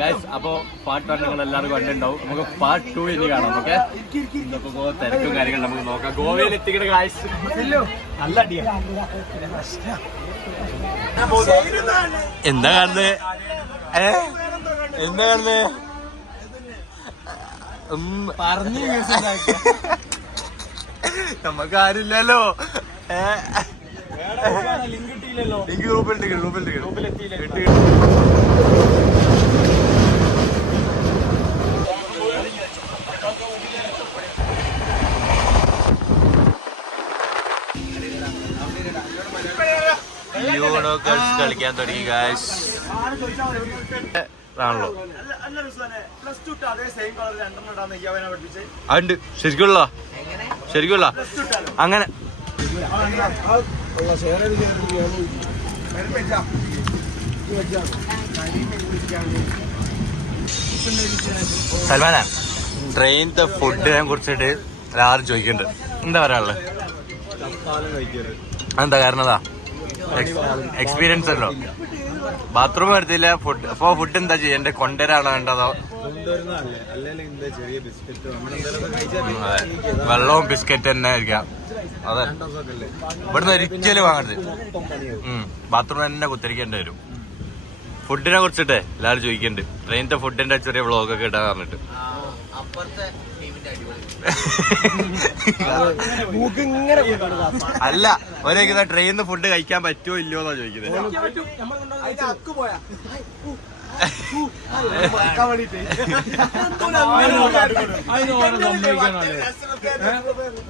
Guys. അപ്പൊ part 1 നിങ്ങൾ എല്ലാവരും കണ്ടിട്ടുണ്ടാവും. നമുക്ക് പാർട്ട് 2 ഇനി കാണാം. ഓക്കെ, തിരക്കും കാര്യങ്ങളും നമുക്ക് നോക്കാം. ഗോവയിൽ എത്തിക്കണ ഗൈസ്. നല്ല അടിയാ. എന്താ കാണുന്നത്? എന്താ കാണുന്നത്? നമുക്ക് ആരില്ലല്ലോ. ലിങ്ക് ഗ്രൂപ്പിൽ യൂണോ ഗേൾസ് കളിക്കാൻ തുടങ്ങി ഗായ്സ്. ആണല്ലോ അതുണ്ട്. ശരിക്കുള്ള അങ്ങനെ സൽമാന, ട്രെയിനിന്റെ ഫുഡിനെ കുറിച്ചിട്ട് എല്ലാവരും ചോദിക്കുന്നുണ്ട്. എന്താ പറയാനുള്ളത്? എന്താ കാരണം? എക്സ്പീരിയൻസ് അല്ലോ. ബാത്റൂം എടുത്തില്ല. ഫുഡ് എന്താ ചെയ്യണ്ടേ? കൊണ്ടുവരാണോ വേണ്ടതോ? വെള്ളവും ബിസ്ക്കറ്റ് തന്നെ ആയിരിക്കാം. അതെ, ഇവിടുന്ന് ഒരിക്കലും വാങ്ങരുത്. ബാത്റൂം തന്നെ കുത്തിരിക്കേണ്ടി വരും. ഫുഡിനെ കുറിച്ചിട്ടേ എല്ലാവരും ചോദിക്കുന്നുണ്ട്. ട്രെയിനിന്റെ ഫുഡിന്റെ ചെറിയ വ്ളോഗൊക്കെ ഇടാൻ പറഞ്ഞിട്ട്. അല്ല, ഒരേ ട്രെയിനിന്ന് ഫുഡ് കഴിക്കാൻ പറ്റുമോ ഇല്ലയോ എന്നാ ചോദിക്കുന്നത്.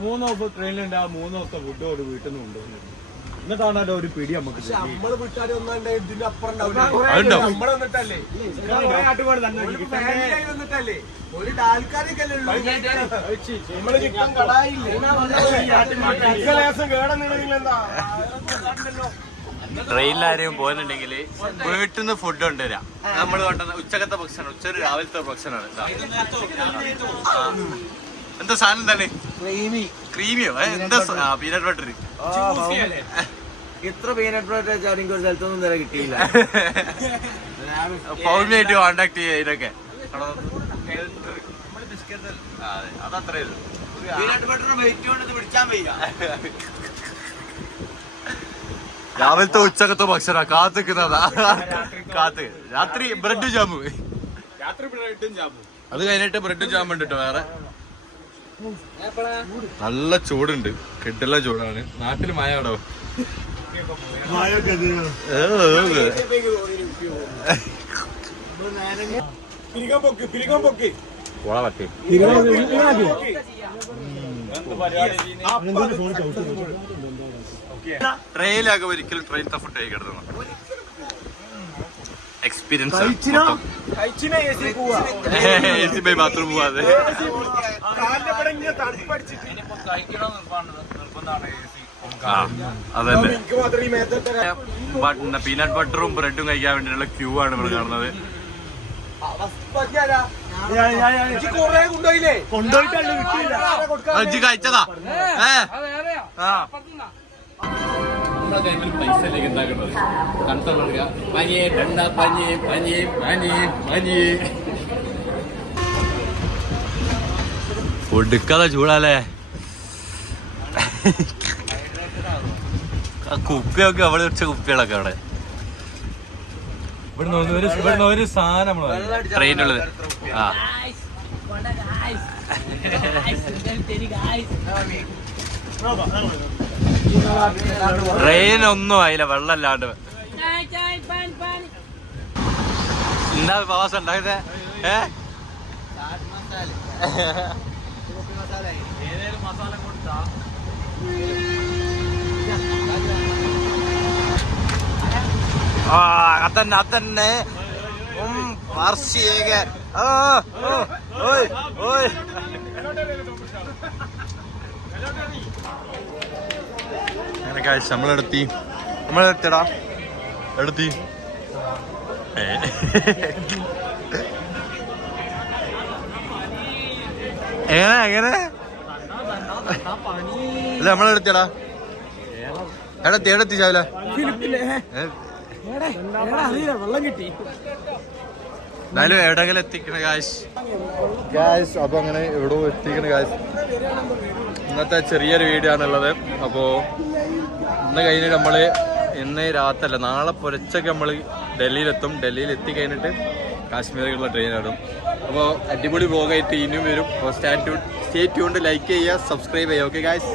3 ദിവസം ട്രെയിനിലുണ്ട്. ആ 3 ദിവസത്തെ ഫുഡ് ഒരു വീട്ടിൽ നിന്ന് കൊണ്ടുവന്നു. എന്നിട്ടാണല്ലോ ഒരു പിടി നമുക്ക്. ട്രെയിനിലാരെയും പോകുന്നുണ്ടെങ്കിൽ വീട്ടിൽ നിന്ന് ഫുഡ് കൊണ്ടുവരാം. നമ്മൾ കൊണ്ടുവന്ന ഉച്ചക്കത്തെ ഭക്ഷണം, രാവിലത്തെ ഭക്ഷണമാണ്. എന്താ സാധനം എന്താണ്? ക്രീമിയോ? എന്താ പീനട്ട് ബട്ടർ? ഇത്ര പീനട്ട് ബട്ടർ വെച്ചാൽ എനിക്ക് ഒരു സ്ഥലത്തൊന്നും നേരെ കിട്ടിയില്ല. പൗർണമായിട്ട് കോണ്ടാക്ട് ചെയ്യുക. ഇതൊക്കെ അതത്രേ ഉള്ളൂ. പീനട്ട് ബട്ടർ വെയിറ്റ് കൊണ്ട് പിടിച്ചാൻ വയ്യ. രാവിലത്തെ ഉച്ചക്കത്തെ ഭക്ഷണം കാത്തിക്കുന്നതാ. രാത്രി ബ്രെഡ് ജാമു. അത് കഴിഞ്ഞിട്ട് ബ്രെഡ് ജാമു ഉണ്ട് കേട്ടോ. വേറെ നല്ല ചൂടുണ്ട്. കിട്ടുള്ള ചൂടാണ്. നാട്ടിൽ മഴ ആടോ. ട്രെയിനിലൊക്കെ ഒരിക്കലും ട്രെയിനത്തെ ഫുഡ് കഴിക്കണം. എക്സ്പീരിയൻസ്. ബാത്റൂം പോവാതെ അതല്ലേ. പീനട്ട് ബട്ടറും ബ്രെഡും കഴിക്കാൻ വേണ്ടിയുള്ള ക്യൂ ആണ് ഇവിടെ കാണുന്നത്. കഴിച്ചതാ. നമ്മളെ കൈമിൽ പൈസ ഉണ്ടാക്കുന്നത് കൺസോൾ പനിയെ രണ്ട പനിയെ പനിയെ പനിയെ പനിയെ. ഒടുക്കാതെ ചൂടാലേ. കുപ്പിയൊക്കെ അവിടെ വെച്ച കുപ്പികളൊക്കെ അവിടെ. ഇവിടുന്ന് ഒരു സാധനം ട്രെയിനുള്ളത്. ആ ട്രെയിൻ ഒന്നും ആയില്ല വെള്ളമല്ലാണ്ട്. എന്താ പ്രവാസം ഉണ്ടായത്? അതന്നെ നമ്മളെടുത്തടാ എടുത്തി. എങ്ങനെ അല്ല നമ്മളെടുത്തടാ. എടത്തി ചാവില വെള്ളം കിട്ടി. എന്നാലും എവിടെങ്കിലും എത്തിക്കണ ഗായ്സ് അപ്പൊ അങ്ങനെ എവിടെ എത്തിക്കണ ഗായ്സ്. ഇന്നത്തെ ചെറിയൊരു വീഡിയോ ആണുള്ളത്. അപ്പോ ഇന്ന് കഴിഞ്ഞിട്ട് നമ്മള് ഇന്ന് രാത്രിയല്ല നാളെ പുലച്ചൊക്കെ നമ്മള് ഡൽഹിയിലെത്തും. ഡൽഹിയിൽ എത്തിക്കഴിഞ്ഞിട്ട് കാശ്മീരിലുള്ള ട്രെയിൻ ആടും. അപ്പോൾ അടിപൊളി വ്ലോഗായിട്ട് ഇനിയും വരും. അപ്പോൾ സ്റ്റേ ട്യൂൺഡ്, ലൈക്ക് ചെയ്യുക, സബ്സ്ക്രൈബ് ചെയ്യുക. Okay guys.